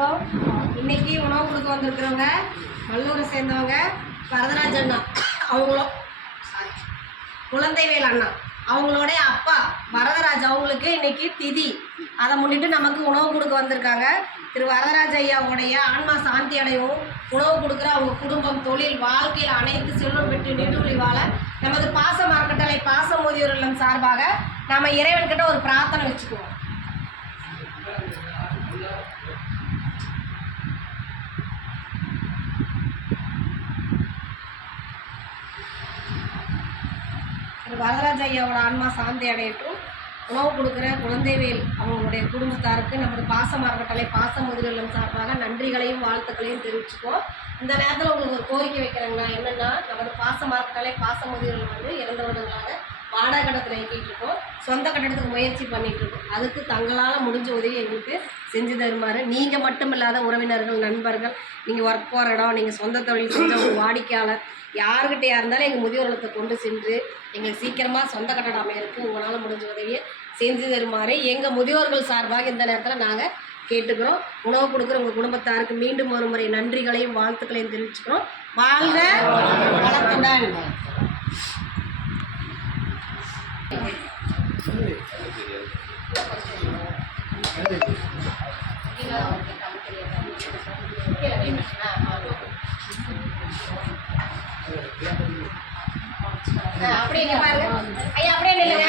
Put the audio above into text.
வணக்கம். இன்னைக்கு உணவு கொடுக்க வந்திருக்கிறவங்க நல்லூரை சேர்ந்தவங்க வரதராஜ அண்ணா, அவங்களும் குழந்தைவேல் அண்ணா, அவங்களுடைய அப்பா வரதராஜ். அவங்களுக்கு இன்னைக்கு திதி, அதை முன்னிட்டு நமக்கு உணவு கொடுக்க வந்திருக்காங்க. திரு வரதராஜ ஐயாவுடைய ஆன்மா சாந்தி அடையவும், உணவு கொடுக்குற அவங்க குடும்பம், தொழில், வாழ்க்கையில் அனைத்து செல்வம் பெற்று நீடுழி வாழ நமது பாச மரக்கட்டளை பாச முதியோர் இல்லம் சார்பாக நம்ம இறைவன்கிட்ட ஒரு பிரார்த்தனை வச்சுக்குவோம். வரதராஜ ஐயாவோட ஆன்மா சாந்தி அடையட்டும். உணவு கொடுக்குற குழந்தைவேல் அவங்களுடைய குடும்பத்தாருக்கு நமது பாச மரக்கட்டளை பாச முதியோர் இல்லம் சார்பாக நன்றிகளையும் வாழ்த்துக்களையும் தெரிவிச்சுக்குவோம். இந்த நேரத்தில் உங்களுக்கு ஒரு கோரிக்கை வைக்கிறேங்கன்னா என்னென்னா, நமது பாச மரக்கட்டளை பாச முதியோர் இல்லம் வந்து 2 வருடங்களாக வாடகை கட்டத்தில் இயக்கிட்டு இருக்கோம். சொந்த கட்டடத்துக்கு முயற்சி பண்ணிகிட்டு இருக்கோம். அதுக்கு தங்களால் முடிஞ்ச உதவி எங்களுக்கு செஞ்சு தருமாறு, நீங்கள் மட்டும் இல்லாத உறவினர்கள், நண்பர்கள், நீங்கள் ஒர்க் போகிற இடம், நீங்கள் சொந்த தொழில் செஞ்ச ஒரு வாடிக்கையாளர் யாருக்கிட்டையா இருந்தாலும் எங்கள் முதியோர் இல்லத்தை கொண்டு சென்று எங்களுக்கு சீக்கிரமாக சொந்த கட்டடம் அமையருக்கு உங்களால் முடிஞ்ச உதவியை செஞ்சு தருமாறு எங்கள் முதியோர்கள் சார்பாக இந்த நேரத்தில் நாங்கள் கேட்டுக்கிறோம். உணவு கொடுக்குற உங்கள் குடும்பத்தாருக்கு மீண்டும் ஒரு முறை நன்றிகளையும் வாழ்த்துக்களையும் தெரிவிச்சுக்கிறோம். வாழ்க வளத்துடன். அப்படியே பாருங்க ஐயா, அப்படியே நில்லுங்க.